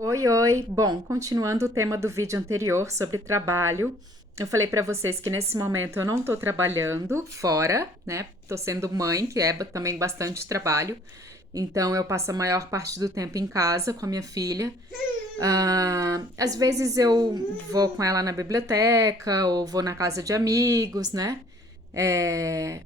Oi, oi. Bom, continuando o tema do vídeo anterior sobre trabalho, eu falei para vocês que nesse momento eu não tô trabalhando fora, né? Tô sendo mãe, que é também bastante trabalho. Então eu passo a maior parte do tempo em casa com a minha filha. Às vezes eu vou com ela na biblioteca ou vou na casa de amigos, né?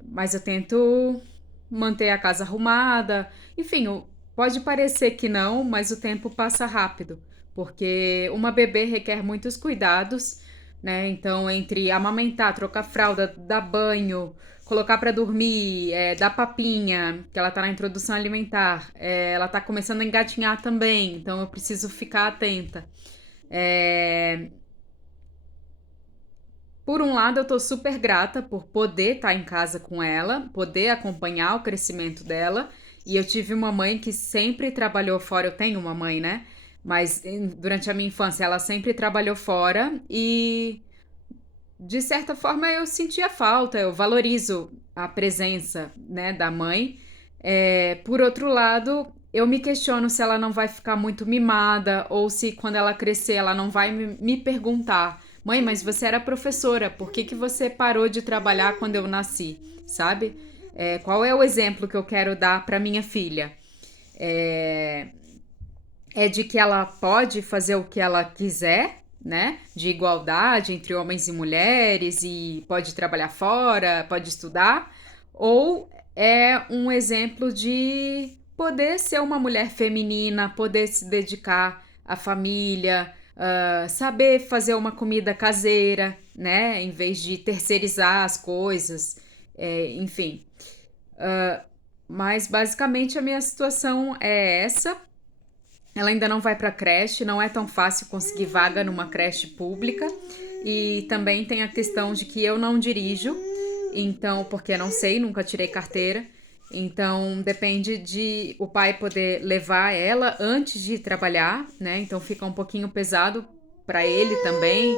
Mas eu tento manter a casa arrumada. Enfim, pode parecer que não, mas o tempo passa rápido, porque uma bebê requer muitos cuidados, né? Então, entre amamentar, trocar fralda, dar banho, colocar para dormir, dar papinha, que ela tá na introdução alimentar, ela tá começando a engatinhar também, então eu preciso ficar atenta. É, por um lado, eu tô super grata por poder estar em casa com ela, poder acompanhar o crescimento dela. E eu tive uma mãe que sempre trabalhou fora. Eu tenho uma mãe, né? Mas durante a minha infância ela sempre trabalhou fora e de certa forma eu sentia falta, eu valorizo a presença, né, da mãe. Por outro lado, eu me questiono se ela não vai ficar muito mimada ou se quando ela crescer ela não vai me perguntar: mãe, mas você era professora, por que que você parou de trabalhar quando eu nasci? Sabe? Qual é o exemplo que eu quero dar para minha filha? É, é de que ela pode fazer o que ela quiser, né? De igualdade entre homens e mulheres e pode trabalhar fora, pode estudar, ou é um exemplo de poder ser uma mulher feminina, poder se dedicar à família, saber fazer uma comida caseira, né? Em vez de terceirizar as coisas, enfim. Mas basicamente a minha situação é essa. Ela ainda não vai para creche, não é tão fácil conseguir vaga numa creche pública. E também tem a questão de que eu não dirijo, então, porque eu não sei, nunca tirei carteira. Então, depende de o pai poder levar ela antes de trabalhar, né? Então, fica um pouquinho pesado para ele também.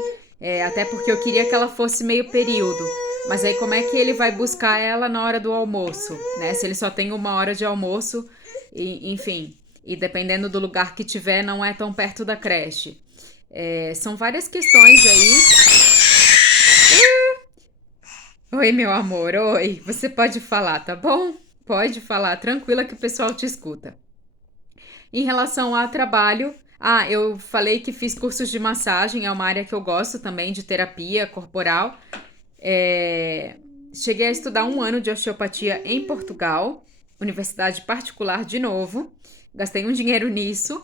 Até porque eu queria que ela fosse meio período. Mas aí, como é que ele vai buscar ela na hora do almoço, né? Se ele só tem uma hora de almoço, enfim. E dependendo do lugar que tiver, não é tão perto da creche. São várias questões aí. Oi, meu amor, oi. Você pode falar, tá bom? Pode falar, tranquila que o pessoal te escuta. Em relação a trabalho, eu falei que fiz cursos de massagem, é uma área que eu gosto também, de terapia corporal. É, Cheguei a estudar um ano de osteopatia em Portugal, universidade particular de novo. Gastei um dinheiro nisso,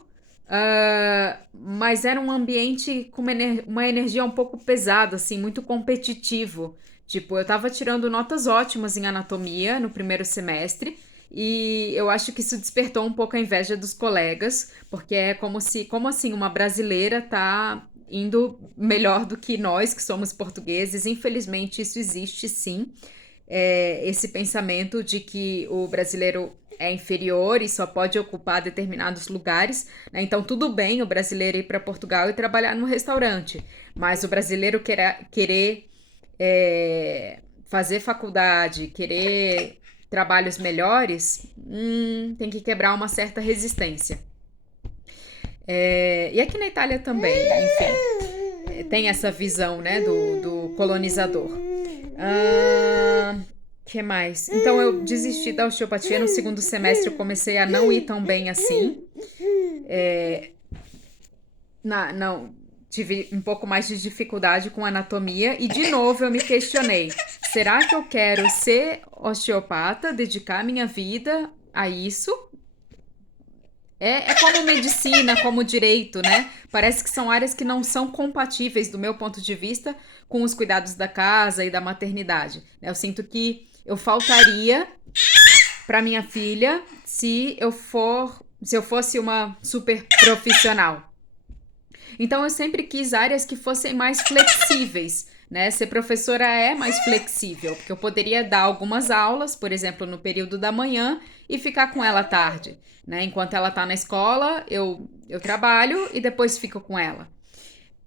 mas era um ambiente com uma energia um pouco pesada, assim, muito competitivo. Tipo, eu tava tirando notas ótimas em anatomia no primeiro semestre. E eu acho que isso despertou um pouco a inveja dos colegas, porque é como assim, uma brasileira tá indo melhor do que nós que somos portugueses. Infelizmente, isso existe sim. Esse pensamento de que o brasileiro é inferior e só pode ocupar determinados lugares, né? Então, tudo bem o brasileiro ir para Portugal e trabalhar no restaurante, mas o brasileiro querer fazer faculdade, querer trabalhos melhores, tem que quebrar uma certa resistência. E aqui na Itália também, enfim, tem essa visão, né, do colonizador. Que mais? Então eu desisti da osteopatia no segundo semestre, eu comecei a não ir tão bem assim. Não, tive um pouco mais de dificuldade com anatomia e de novo eu me questionei: será que eu quero ser osteopata, dedicar minha vida a isso? É como medicina, como direito, né? Parece que são áreas que não são compatíveis, do meu ponto de vista, com os cuidados da casa e da maternidade. Eu sinto que eu faltaria para minha filha se eu fosse uma super profissional. Então eu sempre quis áreas que fossem mais flexíveis, né? Ser professora é mais flexível, porque eu poderia dar algumas aulas, por exemplo, no período da manhã e ficar com ela à tarde, né? Enquanto ela tá na escola, eu trabalho e depois fico com ela.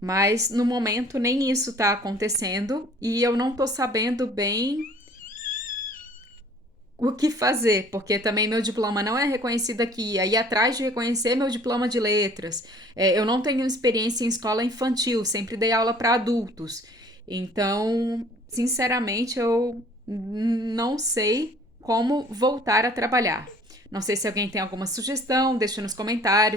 Mas no momento nem isso tá acontecendo e eu não tô sabendo bem o que fazer, porque também meu diploma não é reconhecido aqui. Aí, atrás de reconhecer meu diploma de letras, eu não tenho experiência em escola infantil, sempre dei aula para adultos. Então, sinceramente, eu não sei como voltar a trabalhar. Não sei se alguém tem alguma sugestão, deixa nos comentários.